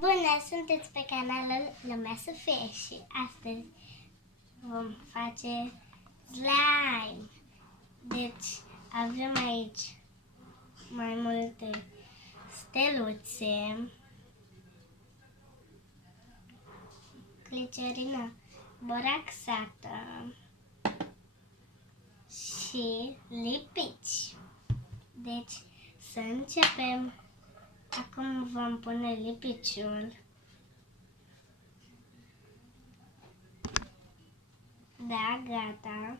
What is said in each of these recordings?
Bună, sunteți pe canalul Lumea să fie și astăzi vom face slime. Deci avem aici mai multe steluțe, glicerină boraxată și lipici. Deci să începem. Acum vom pune lipiciul. Da, gata.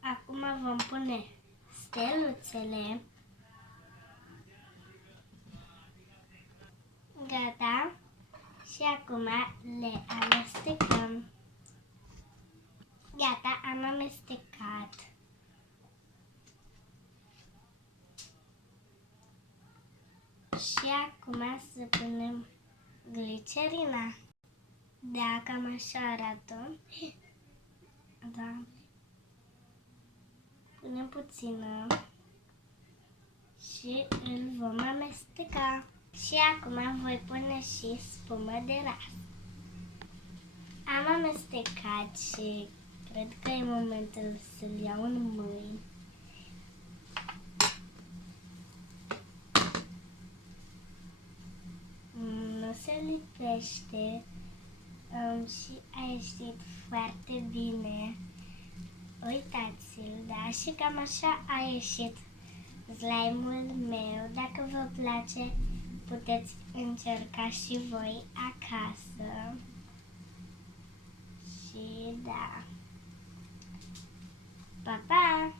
Acum vom pune steluțele. Gata. Și acum le amestecăm. Gata, am amestecat. Și acum să punem glicerina. Da, cam așa arată. Da. Punem puțină și îl vom amesteca. Și acum voi pune și spumă de ras. Am amestecat și cred că e momentul să-l iau în mâini. Nu se lipește și a ieșit foarte bine. Uitați-l, da? Și cam așa a ieșit slime-ul meu. Dacă vă place, puteți încerca și voi acasă. Și da. Pa, pa!